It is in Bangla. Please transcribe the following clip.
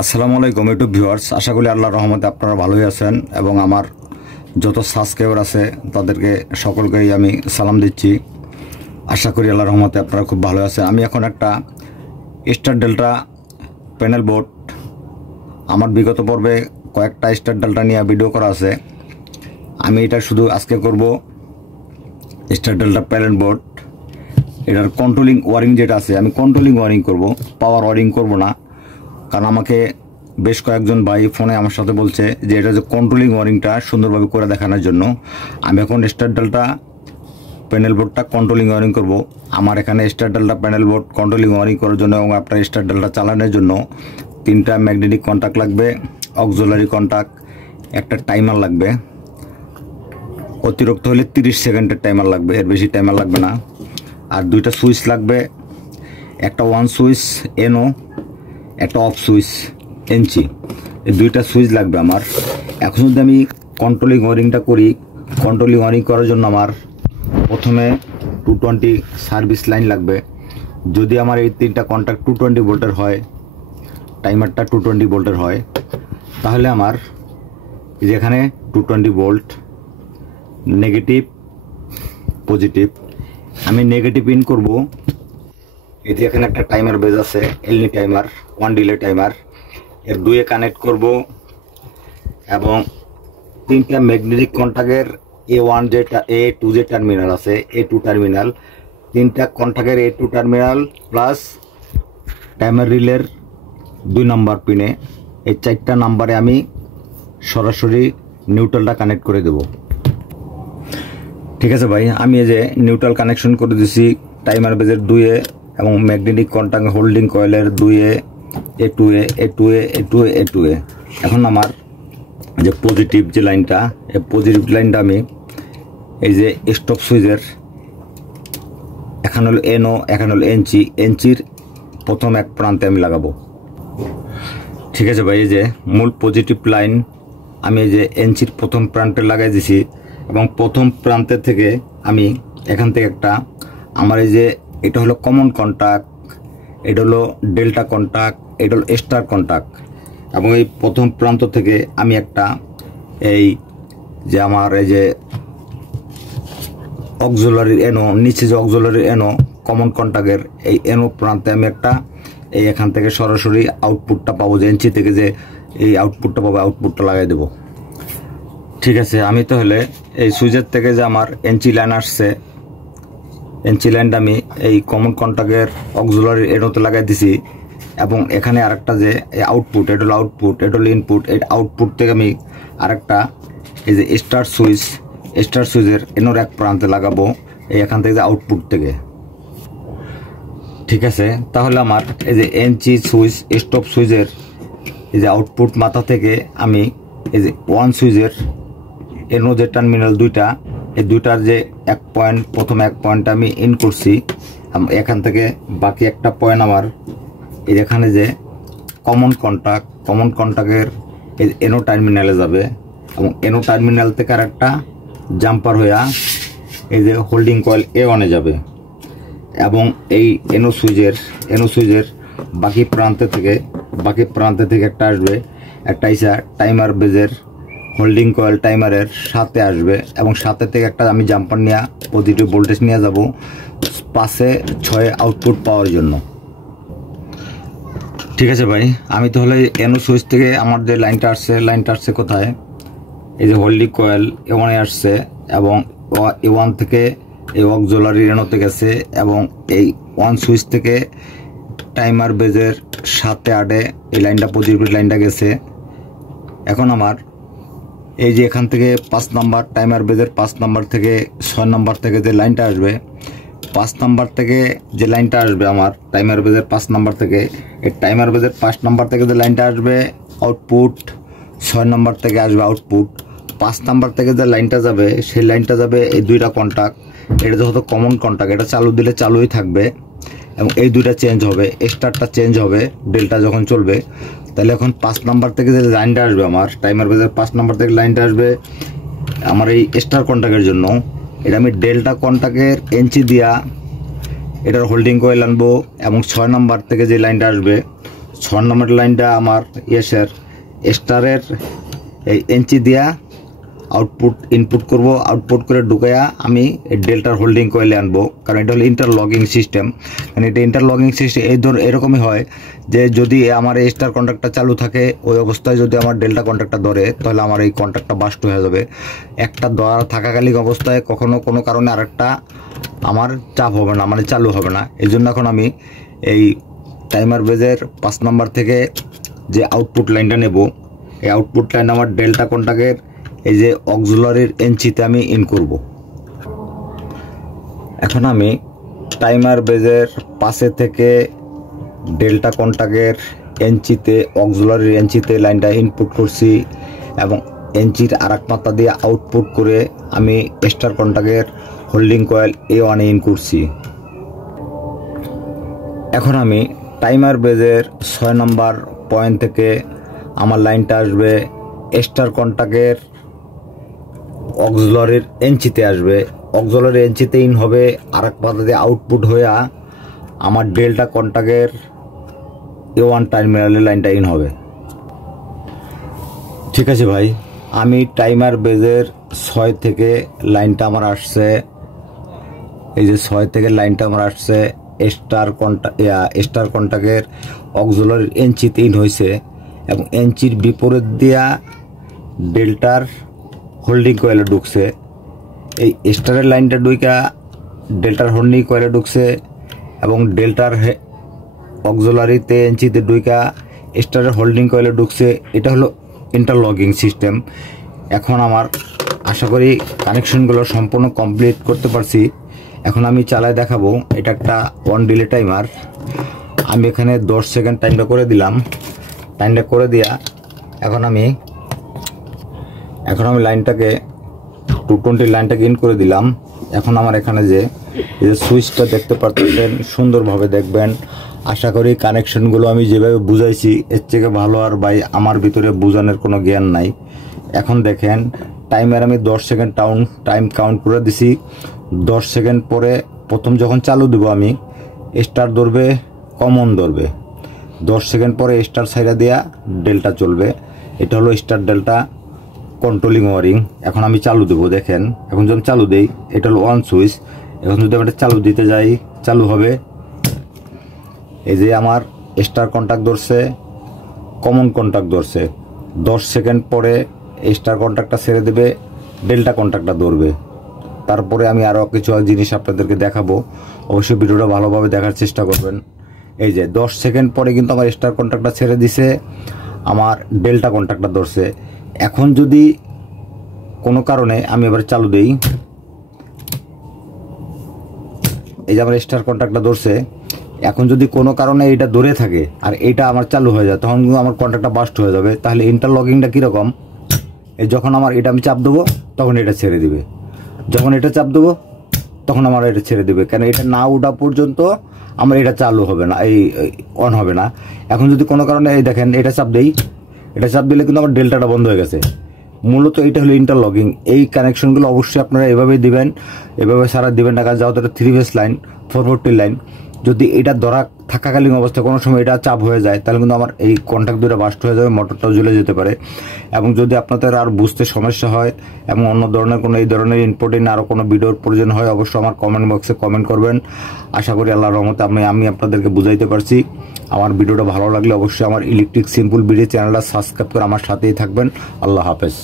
আসসালামু আলাইকুম ইউটিউব ভিউয়ার্স, আশা করি আল্লাহর রহমতে আপনারা ভালোই আছেন এবং আমার যত সাবস্ক্রাইবার আছে তাদেরকে সকলকেই আমি সালাম দিচ্ছি। আশা করি আল্লাহর রহমতে আপনারা খুব ভালো আছেন। আমি এখন একটা স্টার ডেল্টা প্যানেল বোর্ড, আমার বিগত পর্বে কয়েকটা স্টার ডেল্টা নিয়ে ভিডিও করা আছে। আমি এটা শুধু আজকে করব স্টার ডেল্টা প্যানেল বোর্ড। এটার কন্ট্রোলিং ওয়ারিং যেটা আছে, আমি কন্ট্রোলিং ওয়ারিং করব, পাওয়ার ওয়ারিং করব না। কারণ আমাকে বেশ কয়েকজন ভাই ফোনে আমার সাথে বলছে যে এটা যে কন্ট্রোলিং ওয়ারিংটা সুন্দরভাবে করে দেখানোর জন্য আমি এখন স্টার ডেল্টা প্যানেল বোর্ডটা কন্ট্রোলিং ওয়ারিং করব। আমার এখানে star delta panel board controlling wiring করার জন্য এবং আপনার স্টার ডেল্টা চালানোর জন্য 3টা ম্যাগনেটিক কন্ট্যাক্ট লাগবে, অক্সিলারি কন্ট্যাক্ট, একটা টাইমার লাগবে। অতিরিক্ত হলে 30 সেকেন্ডের টাইমার লাগবে, এর বেশি টাইমার লাগবে না। আর 2টা সুইচ লাগবে, একটা অন সুইচ এনও, একটা অফ সুইচ এনচি। এই 2টা সুইচ লাগবে আমার। এখন যদি আমি কন্ট্রোলিং ওয়ারিংটা করি, কন্ট্রোলিং ওয়ারিং করার জন্য আমার প্রথমে 220 সার্ভিস লাইন লাগবে। যদি আমার এই 3টা কন্ট্যাক্ট 220 ভোল্টের হয়, টাইমারটা 220 ভোল্টের হয়, তাহলে আমার যেখানে 220 ভোল্ট নেগেটিভ পজিটিভ, আমি নেগেটিভ ইন করব। এই যে এখানে একটা টাইমার বেজ আছে, এলনি টাইমার, 1 ডিলে টাইমার, এর 2-এ কানেক্ট করব এবং 3টা ম্যাগনেটিক কন্ট্যাক্টের A1 যেটা A2 যে টার্মিনাল আছে, A2 টার্মিনাল, 3টা কন্ট্যাক্টের A2 টার্মিনাল প্লাস টাইমার রিলের 2 নাম্বার পিনে, এই 4টা নাম্বারে আমি সরাসরি নিউট্রালটা কানেক্ট করে দেব। ঠিক আছে ভাই, আমি এই যে নিউট্রাল কানেকশন করে দিছি টাইমার বেজের 2-এ এবং ম্যাগনেটিক কন্ট্যাক্ট হোল্ডিং কয়েলের 2-এ, A2-এ, A2-এ, A2-এ, A2-এ। এখন আমার যে পজিটিভ যে লাইনটা, এই পজিটিভ লাইনটা আমি এই যে স্টপ সুইচের, এখানে হলো এনও, এখানে হলো এনচি, এনচির প্রথম এক প্রান্তে আমি লাগাবো। ঠিক আছে ভাই, এই যে মূল পজিটিভ লাইন আমি এই যে এনচির প্রথম প্রান্তে লাগাই দিছি এবং প্রথম প্রান্তের থেকে আমি এখান থেকে একটা, আমার এই যে এটা হলো কমন কন্ট্যাক্ট, এটা হলো ডেল্টা কন্ট্যাক্ট, এটা হলো স্টার কন্ট্যাক্ট, এবং এই প্রথম প্রান্ত থেকে আমি একটা এই যে আমার এই যে অক্সিলারি এনো, নিচে যে অক্সিলারি এনো কমন কন্ট্যাক্টের এই এনো প্রান্তে আমি একটা এই এখান থেকে সরাসরি আউটপুটটা পাবো, যে এনচি থেকে যে এই আউটপুটটা পাবো, আউটপুটটা লাগাই দেবো। ঠিক আছে, আমি তাহলে এই সুইচের থেকে যে আমার এনচি লাইন আসছে, এনচি লাইনটা আমি এই কমন কন্ট্যাক্টের অক্সিলারি এনোতে লাগাই দিছি এবং এখানে আরেকটা যে আউটপুট, এটা হলো আউটপুট, এটা হলো ইনপুট, এই আউটপুট থেকে আমি আরেকটা এই যে স্টার সুইচ, স্টার সুইচের এনোর এক প্রান্তে লাগাবো এই এখান থেকে যে আউটপুট থেকে। ঠিক আছে, তাহলে আমার এই যে এনচি সুইচ, স্টপ সুইচের এই যে আউটপুট মাথা থেকে আমি এই যে ওয়ান সুইচের এনো যে টার্মিনাল 2টা, এই 2টার যে এক পয়েন্ট, প্রথম এক পয়েন্ট আমি ইন করছি, এখান থেকে বাকি একটা পয়েন্ট আমার এই এখানে যে কমন কন্ট্যাক্ট, কমন কন্ট্যাক্টের এই এনো টার্মিনালে যাবে এবং এনো টার্মিনাল থেকে আর একটা জাম্পার হইয়া এই যে হোল্ডিং কয়েল A1-এ যাবে এবং এই এনো সুইচের বাকি প্রান্তে থেকে একটা আসবে, একটা ইসা টাইমার বেজের হোল্ডিং কয়েল টাইমারের সাথে আসবে এবং সাথে থেকে একটা আমি জাম্পার নিয়ে পজিটিভ ভোল্টেজ নিয়ে যাব 5-6 আউটপুট পাওয়ার জন্য। ঠিক আছে ভাই, আমি তাহলে এনো সুইচ থেকে আমার যে লাইনটা আসছে কোথায়, এই যে হোল্ডিং কয়েল A1-এ আসছে এবং A1 থেকে এই অক্সিলারি এনোতে গেছে এবং এই ওয়ান সুইচ থেকে টাইমার বেজের সাথে আডে এই লাইনটা, পজিটিভ লাইনটা গেছে। এখন আমার এই যে এখান থেকে 5 নাম্বার টাইমার বেজের 5 নাম্বার থেকে 6 নাম্বার থেকে যে লাইনটা আসবে, 5 নাম্বার থেকে যে লাইনটা আসবে আমার টাইমার বেজের 5 নাম্বার থেকে, এই টাইমার বেজের 5 নাম্বার থেকে যে লাইনটা আসবে আউটপুট, 6 নাম্বার থেকে আসবে আউটপুট, 5 নাম্বার থেকে যে লাইনটা যাবে সেই লাইনটা যাবে এই 2টা কন্ট্যাক্ট, এটা যেহেতু কমন কন্ট্যাক্ট, এটা চালু দিলে চালুই থাকবে এবং এই 2টা চেঞ্জ হবে, স্টারটা চেঞ্জ হবে ডেল্টা যখন চলবে। তাহলে এখন 5 নাম্বার থেকে যে লাইনটা আসবে আমার টাইমার বেজের 5 নাম্বার থেকে লাইনটা আসবে আমার এই স্টার কন্ট্যাক্টের জন্য, এটা আমি ডেল্টা কন্ট্যাক্টের এনচি দিয়া এটার হোল্ডিং কয়েল আনবো এবং 6 নাম্বার থেকে যে লাইনটা আসবে 6 নম্বর লাইনটা আমার ইয়েসের স্টারের এই এনচি দিয়া আউটপুট ইনপুট করব, আউটপুট করে ঢুকাইয়া আমি ডেল্টার হোল্ডিং কয়েলে আনবো, কারণ এটা হলো ইন্টারলকিং সিস্টেম। কারণ এটা ইন্টারলকিং সিস্টেম এরকমই হয় যে যদি আমার এই স্টার কন্ট্যাক্টটা চালু থাকে, ওই অবস্থায় যদি আমার ডেল্টা কন্ট্যাক্টটা ধরে, তাহলে আমার এই কন্ট্যাক্টটা বাস্ট হয়ে যাবে। একটা ধরা থাকাকালীন অবস্থায় কখনো কোনো কারণে আরেকটা আমার চাপ হবে না, মানে চালু হবে না। এই জন্য এখন আমি এই টাইমার বেজের 5 নম্বর থেকে যে আউটপুট লাইনটা নেব, এই আউটপুট লাইন আমার ডেল্টা কন্ট্যাক্টের এই যে অক্সিলারির এনচিতে আমি ইন করব। এখন আমি টাইমার বেজের পাশে থেকে ডেল্টা কন্ট্যাক্টের এনচিতে অক্সিলারির এনচিতে লাইনটা ইনপুট করছি এবং এনচির আরেক মাত্রা দিয়ে আউটপুট করে আমি স্টার কন্ট্যাক্টের হোল্ডিং কয়েল A1 ইন করছি। এখন আমি টাইমার বেজের 6 নম্বর পয়েন্ট থেকে আমার লাইনটা আসবে স্টার কন্ট্যাক্টের অক্সিলারির এনচিতে আসবে, অক্সিলারির এনচিতে ইন হবে, আরেক পাতা দিয়ে আউটপুট হইয়া আমার ডেল্টা কন্ট্যাক্টের A1 টার্মিনালে লাইনটা ইন হবে। ঠিক আছে ভাই, আমি টাইমার বেজের 6 থেকে লাইনটা আমার আসছে, এই যে 6 থেকে লাইনটা আমার আসছে স্টার কন্ট্যাক্টের অক্সিলারির এনচিতে ইন হয়েছে এবং এনচির বিপরীত দিয়া ডেল্টার হোল্ডিং কয়েলে ঢুকছে। এই স্টারের লাইনটা ঢুকা ডেল্টার হোল্ডিং কয়েলে ঢুকছে এবং ডেল্টার অক্সিলারিতে এনচিতে ঢুকা স্টারের হোল্ডিং কয়েলে ঢুকছে। এটা হলো ইন্টারলকিং সিস্টেম। এখন আমার আশা করি কানেকশনগুলো সম্পূর্ণ কমপ্লিট করতে পারছি। এখন আমি চালায় দেখাবো। এটা একটা 1 ডিলে টাইমার। আমি এখানে 10 সেকেন্ড টাইমটা করে দিলাম। টাইমটা করে দিয়া এখন আমি লাইনটাকে 220 লাইনটাকে ইন করে দিলাম। এখন আমার এখানে যে এই যে সুইচটা দেখতে পাচ্ছেন, সুন্দরভাবে দেখবেন। আশা করি কানেকশনগুলো আমি যেভাবে বুঝাইছি এর থেকে ভালো আর ভাই আমার ভিতরে বোঝানোর কোনো জ্ঞান নাই। এখন দেখেন টাইমার আমি 10 সেকেন্ড টাইম কাউন্ট করে দিছি। 10 সেকেন্ড পরে প্রথম যখন চালু দেবো আমি স্টার ধরবে, কমন ধরবে। 10 সেকেন্ড পরে স্টার সাইডা দেয়া ডেল্টা চলবে। এটা হলো স্টার ডেল্টা কন্ট্রোলিং ওয়ারিং। এখন আমি চালু দেবো, দেখেন এখন যখন চালু দেই এটা হলো 1 সুইচ। এখন যদি আমি এটা চালু দিতে যাই চালু হবে। এই যে আমার স্টার কন্ট্যাক্ট ধরছে, কমন কন্ট্যাক্ট ধরছে। 10 সেকেন্ড পরে স্টার কন্ট্যাক্টটা ছেড়ে দেবে, ডেল্টা কন্ট্যাক্টটা ধরবে। তারপরে আমি আরও কিছু জিনিস আপনাদেরকে দেখাবো। অবশ্যই ভিডিওটা ভালোভাবে দেখার চেষ্টা করবেন। এই যে 10 সেকেন্ড পরে কিন্তু আমার স্টার কন্ট্যাক্টটা ছেড়ে দিছে, আমার ডেল্টা কন্ট্যাক্টটা ধরছে। এখন যদি কোনো কারণে আমি এবার চালু দেই, এই যে আমার স্টার কন্ট্যাক্টটা ধরছে। এখন যদি কোনো কারণে এটা ধরে থাকে আর এটা আমার চালু হয়ে যায়, তখন কিন্তু আমার কন্ট্যাক্টটা বাস্ট হয়ে যাবে। তাহলে ইন্টারলকিংটা কীরকম, এই যখন আমার এটা আমি চাপ দেবো তখন এটা ছেড়ে দিবে, যখন এটা চাপ দেবো তখন আমার এটা ছেড়ে দিবে। কেন এটা না ওঠা পর্যন্ত আমার এটা চালু হবে না, এই অন হবে না। এখন যদি কোনো কারণে এই দেখেন এটা চাপ দেই, এটা চাপ দিলে কিন্তু আমার ডেল্টাটা বন্ধ হয়ে গেছে। মূলত এটা হলো ইন্টারলকিং। এই কানেকশনগুলো অবশ্যই আপনারা এভাবেই দিবেন, এভাবে সারা দিবেন না। কারণ যেহেতু এটা 3 ফেজ লাইন, 440 লাইন, যদি এটা ধরা থাকাকালীন অবস্থায় কোনো সময় এটা চাপ হয়ে যায় তাহলে কিন্তু আমার এই কন্ট্যাক্ট দুটো বাস্ট হয়ে যাবে, মোটরটাও জ্বলে যেতে পারে। এবং যদি আপনাদের আর বুঝতে সমস্যা হয় এবং অন্য ধরনের কোনো এই ধরনের ইম্পর্টেন্ট আরও কোনো ভিডিওর প্রয়োজন হয়, অবশ্যই আমার কমেন্ট বক্সে কমেন্ট করবেন। আশা করি আল্লাহর রহমতে আমি আপনাদেরকে বুঝাইতে পারছি। আমার ভিডিওটা ভালো লাগলে অবশ্যই আমার ইলেকট্রিক সিম্পল ভিডিও চ্যানেলটা সাবস্ক্রাইব করে আমার সাথেই থাকবেন। আল্লাহ হাফেজ।